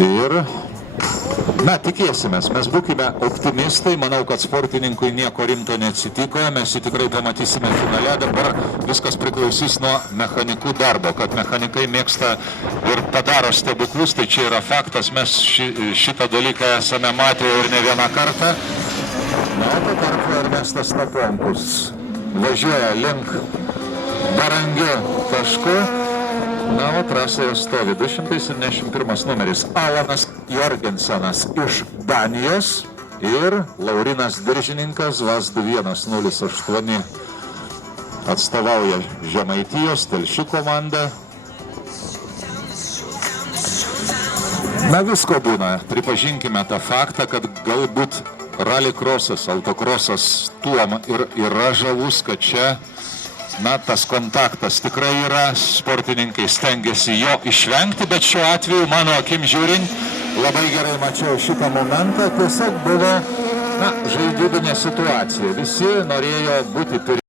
Ir, na, tikėsimės, mes būkime optimistai, manau, kad sportininkui nieko rimto neatsitiko, mes jį tikrai pamatysime finale, dabar viskas priklausys nuo mechanikų darbo, kad mechanikai mėgsta ir padaro stebuklus, tai čia yra faktas, mes šitą dalyką esame matę ir ne vieną kartą. Na, o tarpu Ernestas Staponkus važiuoja link Barangio tašku. Na, o trasoje stovi 271 numeris Alanas Jorgensenas iš Danijos ir Laurinas Diržininkas VAZ 2108 atstovauja Žemaitijos Telšių komandą. Na, visko būna, pripažinkime tą faktą, kad galbūt rallycrossas, autocrossas tuom ir yra žavus, kad čia, na, tas kontaktas tikrai yra, sportininkai stengiasi jo išvengti, bet šiuo atveju, mano akim žiūrint, labai gerai mačiau šitą momentą, tiesiog buvo, na, žaidybinė situacija, visi norėjo būti pirmi.